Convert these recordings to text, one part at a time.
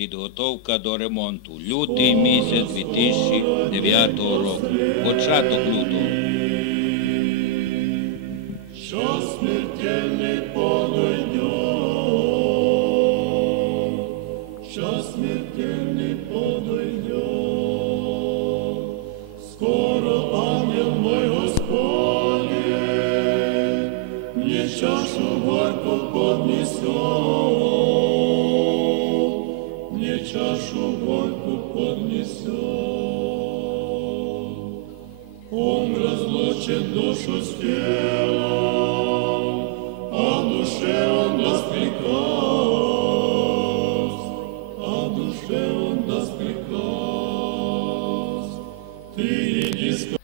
Підготовка до ремонту. Лютий місяць 2009 року. Початок лютого. що смертельний подойдет, що смертельний подойдет. Скоро ангел мой Господень мне чашу горько поднесет, разлучит душу с телом, а душе он даст приказ, а душе он даст приказ. Ты иди с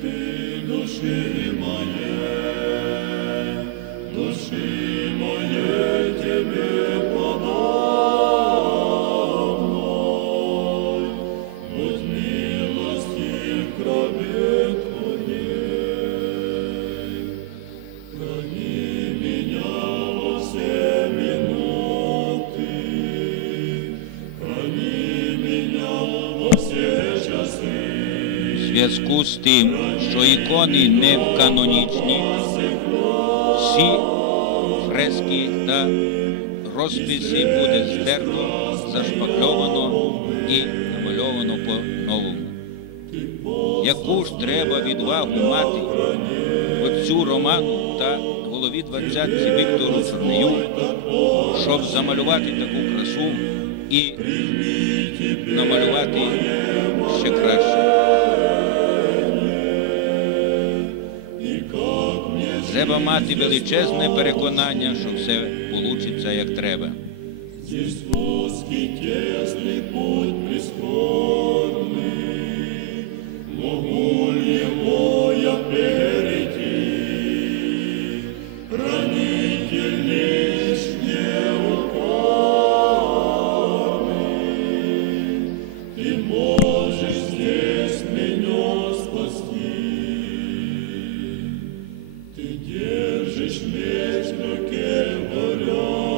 ты души моей, зв'язку з тим, що ікони не канонічні, всі фрески та розписи буде здерто, зашпакльовано і намальовано по-новому. Яку ж треба відвагу мати отцю Роману та голові двадцятці Віктору Чорнею, щоб замалювати таку красу і намалювати ще краще. Треба мати величезне переконання, що все вийде як треба. Путь прискорбный,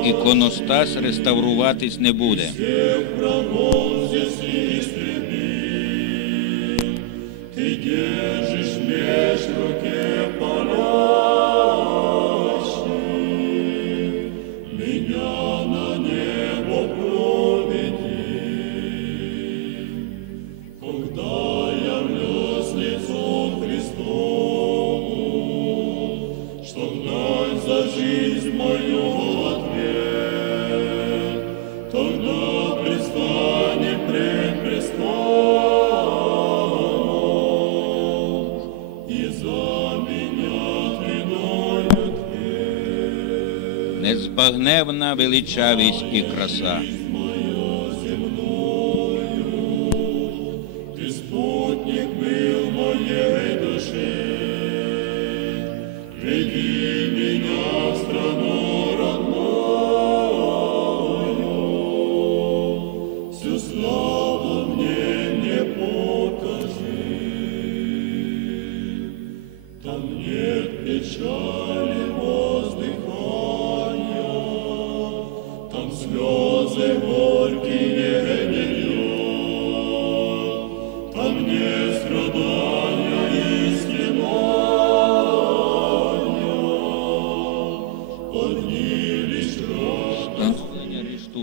Іконостас реставруватись не буде. всех врагов здесь Незбагневна величавість і краса. Ты спутник был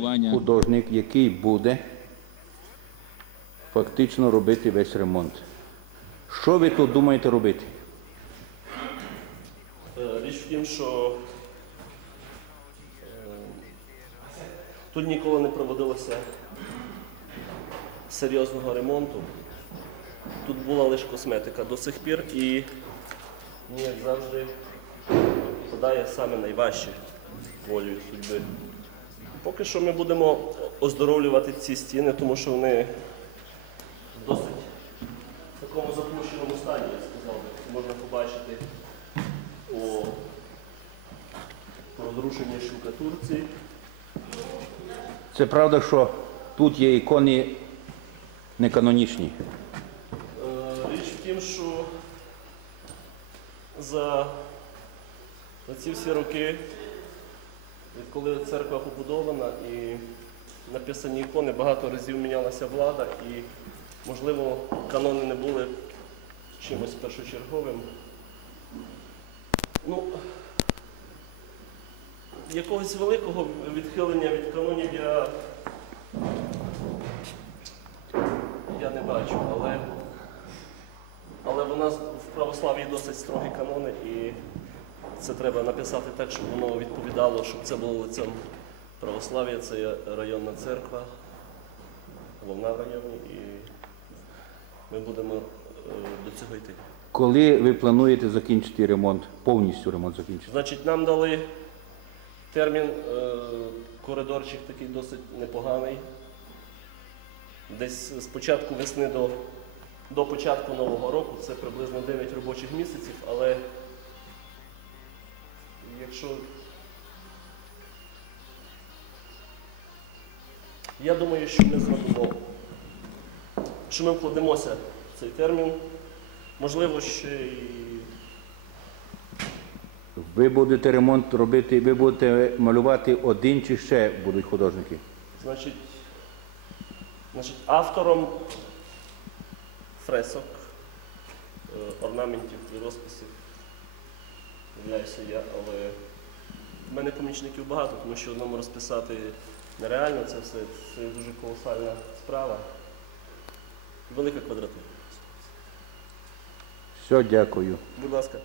Встановлення художник, який буде фактично робити весь ремонт. Що ви тут думаєте робити? Е, Річ в тім, що е, тут ніколи не проводилося серйозного ремонту. Тут була лише косметика до сих пір і, як завжди, подає саме найважче волею судьби. Поки що ми будемо оздоровлювати ці стіни, тому що вони в досить такому запущеному стані, я сказав би. Можна побачити у розрушеній штукатурці. Це правда, що тут є ікони неканонічні. тим, що за, за ці всі роки, відколи церква побудована і написані ікони, багато разів мінялася влада і, можливо, канони не були чимось першочерговим. Ну, якогось великого відхилення від канонів я, я не бачу, але, але в нас в православ'ї досить строгі канони, і це треба написати так, щоб воно відповідало, щоб це було лицем православ'я, це є районна церква, головна в районі, і ми будемо е, до цього йти. Коли ви плануєте закінчити ремонт, повністю ремонт закінчити? Значить, нам дали термін, е, коридорчик такий досить непоганий. Десь з початку весни до, до початку Нового року це приблизно 9 робочих місяців, але Я думаю, що ми зробимо, що ми вкладемося в цей термін. Можливо, ще і Ви будете ремонт робити, ви будете малювати один чи ще будуть художники? Значить, значить автором фресок, е, орнаментів і розписів являюся я, але в мене помічників багато, тому що одному розписати нереально це все. Це дуже колосальна справа. Велика квадратура. Все, дякую. Будь ласка.